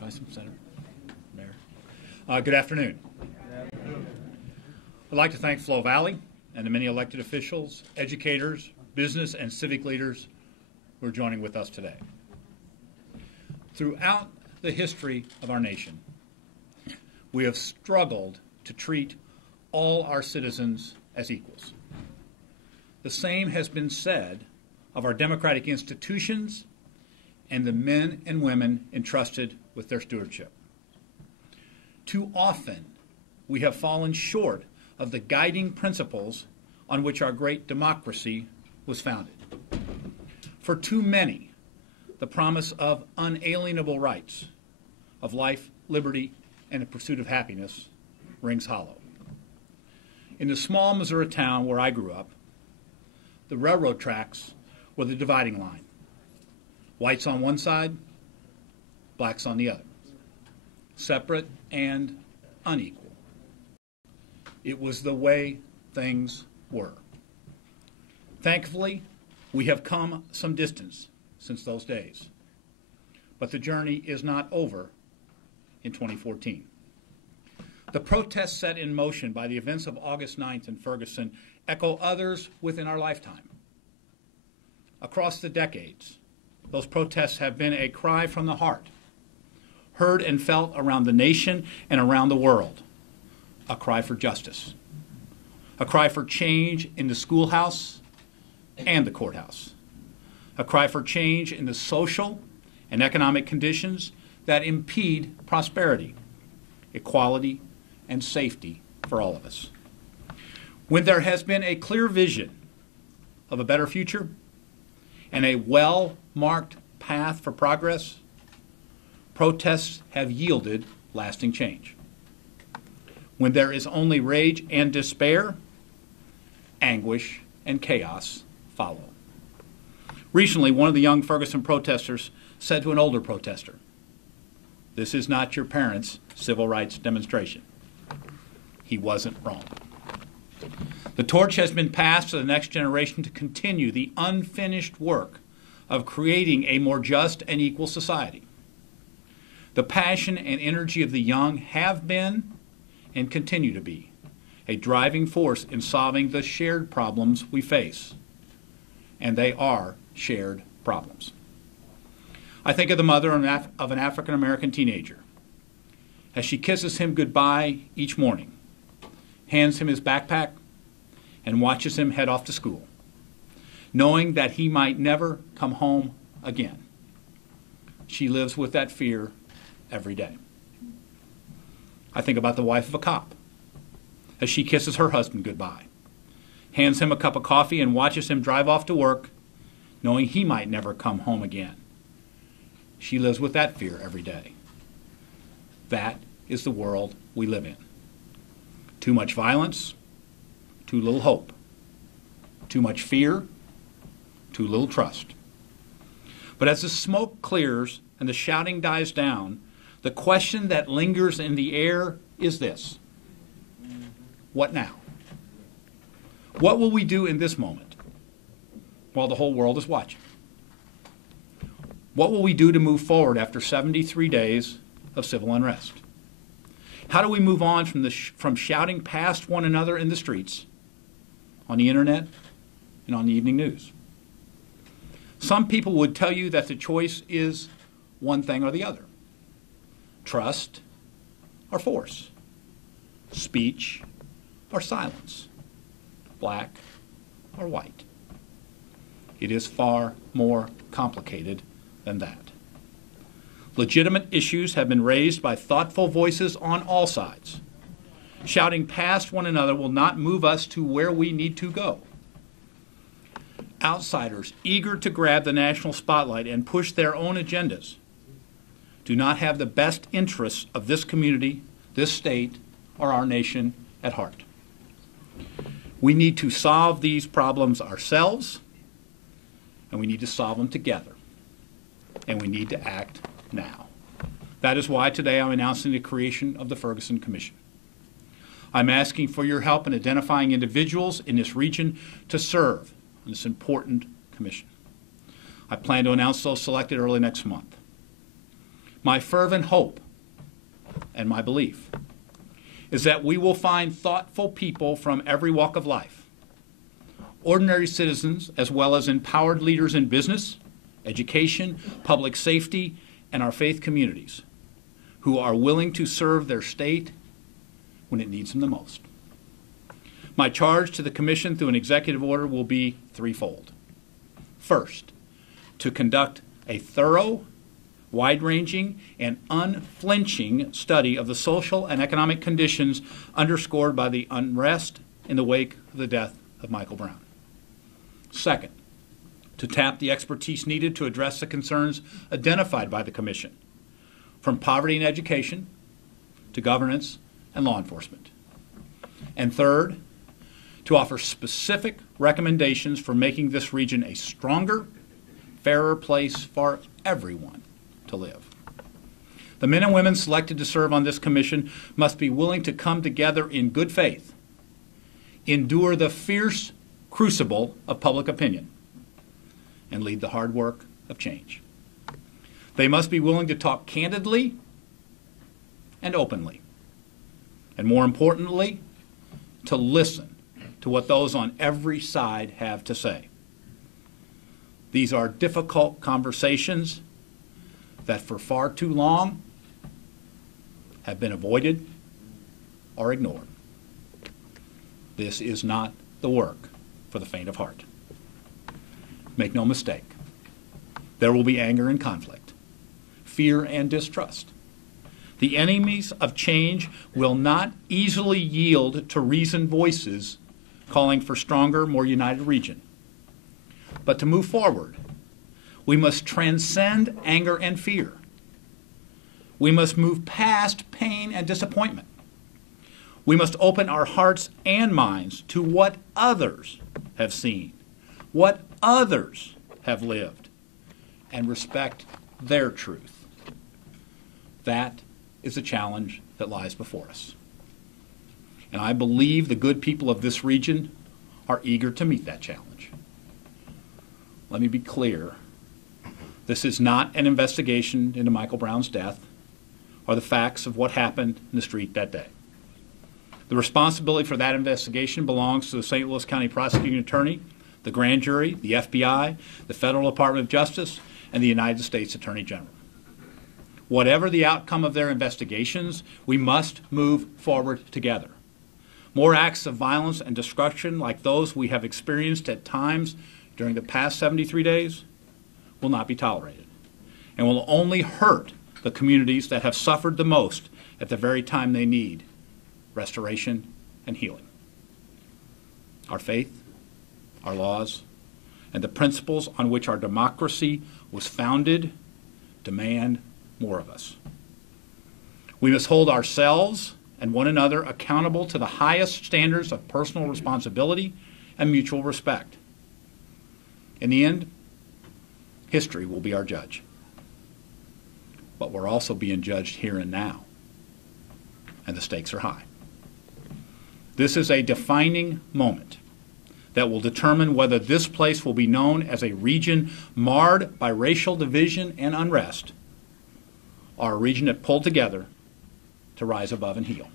Vice Senator, Mayor. Good afternoon. I'd like to thank Flo Valley and the many elected officials, educators, business, and civic leaders who are joining with us today. Throughout the history of our nation, we have struggled to treat all our citizens as equals. The same has been said of our democratic institutions and the men and women entrusted with their stewardship. Too often, we have fallen short of the guiding principles on which our great democracy was founded. For too many, the promise of unalienable rights, of life, liberty, and the pursuit of happiness rings hollow. In the small Missouri town where I grew up, the railroad tracks were the dividing line. Whites on one side, blacks on the other. Separate and unequal. It was the way things were. Thankfully, we have come some distance since those days. But the journey is not over in 2014. The protests set in motion by the events of August 9th in Ferguson echo others within our lifetime. Across the decades, those protests have been a cry from the heart, heard and felt around the nation and around the world, a cry for justice, a cry for change in the schoolhouse and the courthouse, a cry for change in the social and economic conditions that impede prosperity, equality, and safety for all of us. When there has been a clear vision of a better future and a well-marked path for progress, protests have yielded lasting change. When there is only rage and despair, anguish and chaos follow. Recently, one of the young Ferguson protesters said to an older protester, "This is not your parents' civil rights demonstration." He wasn't wrong. The torch has been passed to the next generation to continue the unfinished work of creating a more just and equal society. The passion and energy of the young have been and continue to be a driving force in solving the shared problems we face. And they are shared problems. I think of the mother of an African-American teenager as she kisses him goodbye each morning, hands him his backpack, and watches him head off to school, knowing that he might never come home again. She lives with that fear every day. I think about the wife of a cop as she kisses her husband goodbye, hands him a cup of coffee, and watches him drive off to work, knowing he might never come home again. She lives with that fear every day. That is the world we live in. Too much violence, too little hope. Too much fear, too little trust. But as the smoke clears and the shouting dies down, the question that lingers in the air is this: what now? What will we do in this moment while the whole world is watching? What will we do to move forward after 73 days of civil unrest? How do we move on from shouting past one another in the streets, on the internet, and on the evening news? Some people would tell you that the choice is one thing or the other: trust or force, speech or silence, black or white. It is far more complicated than that. Legitimate issues have been raised by thoughtful voices on all sides. Shouting past one another will not move us to where we need to go. Outsiders eager to grab the national spotlight and push their own agendas do not have the best interests of this community, this state, or our nation at heart. We need to solve these problems ourselves, and we need to solve them together. And we need to act now. That is why today I'm announcing the creation of the Ferguson Commission. I'm asking for your help in identifying individuals in this region to serve on this important commission. I plan to announce those selected early next month. My fervent hope and my belief is that we will find thoughtful people from every walk of life, ordinary citizens as well as empowered leaders in business, education, public safety, and our faith communities, who are willing to serve their state when it needs them the most. My charge to the Commission through an executive order will be threefold. First, to conduct a thorough, wide-ranging, and unflinching study of the social and economic conditions underscored by the unrest in the wake of the death of Michael Brown. Second, to tap the expertise needed to address the concerns identified by the Commission, from poverty and education to governance and law enforcement. And third, to offer specific recommendations for making this region a stronger, fairer place for everyone to live. The men and women selected to serve on this commission must be willing to come together in good faith, endure the fierce crucible of public opinion, and lead the hard work of change. They must be willing to talk candidly and openly, and more importantly, to listen to what those on every side have to say. These are difficult conversations that for far too long have been avoided or ignored. This is not the work for the faint of heart. Make no mistake, there will be anger and conflict, fear and distrust. The enemies of change will not easily yield to reasoned voices calling for stronger, more united region. But to move forward, we must transcend anger and fear. We must move past pain and disappointment. We must open our hearts and minds to what others have seen, what others have lived, and respect their truth. That is the challenge that lies before us. And I believe the good people of this region are eager to meet that challenge. Let me be clear. This is not an investigation into Michael Brown's death or the facts of what happened in the street that day. The responsibility for that investigation belongs to the St. Louis County Prosecuting Attorney, the Grand Jury, the FBI, the Federal Department of Justice, and the United States Attorney General. Whatever the outcome of their investigations, we must move forward together. More acts of violence and destruction like those we have experienced at times during the past 73 days will not be tolerated and will only hurt the communities that have suffered the most at the very time they need restoration and healing. Our faith, our laws, and the principles on which our democracy was founded demand more of us. We must hold ourselves and one another accountable to the highest standards of personal responsibility and mutual respect. In the end, history will be our judge. But we're also being judged here and now, and the stakes are high. This is a defining moment that will determine whether this place will be known as a region marred by racial division and unrest, or a region that pulled together to rise above and heal.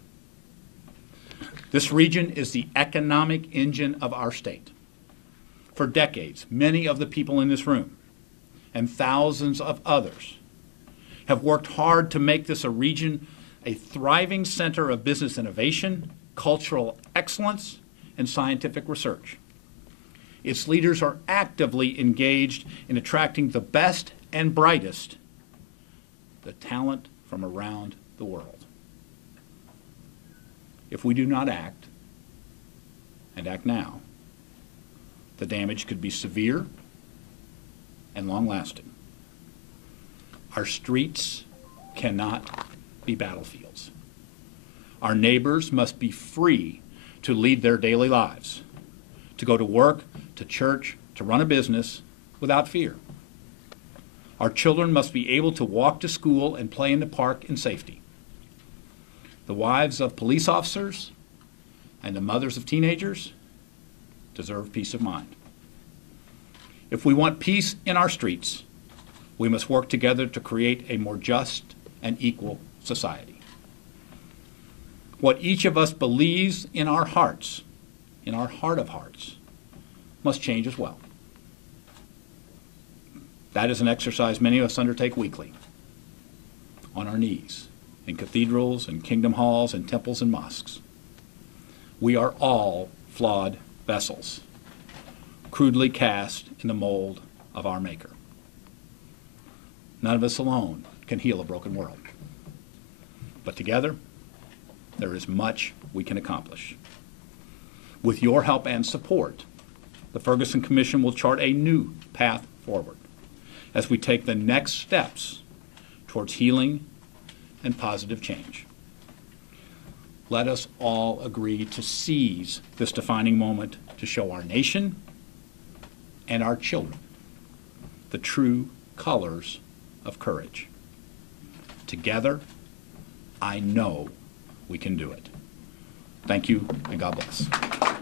This region is the economic engine of our state. For decades, many of the people in this room and thousands of others have worked hard to make this a region a thriving center of business innovation, cultural excellence, and scientific research. Its leaders are actively engaged in attracting the best and brightest, the talent from around the world. If we do not act, and act now, the damage could be severe and long-lasting. Our streets cannot be battlefields. Our neighbors must be free to lead their daily lives, to go to work, to church, to run a business without fear. Our children must be able to walk to school and play in the park in safety. The wives of police officers and the mothers of teenagers deserve peace of mind. If we want peace in our streets, We must work together to create a more just and equal society. What each of us believes in our hearts, in our heart of hearts, must change as well. That is an exercise many of us undertake weekly, on our knees, in cathedrals and kingdom halls and temples and mosques. We are all flawed vessels, crudely cast in the mold of our Maker. None of us alone can heal a broken world. But together, there is much we can accomplish. With your help and support, the Ferguson Commission will chart a new path forward as we take the next steps towards healing and positive change. Let us all agree to seize this defining moment to show our nation and our children the true colors of courage. Together, I know we can do it. Thank you, and God bless.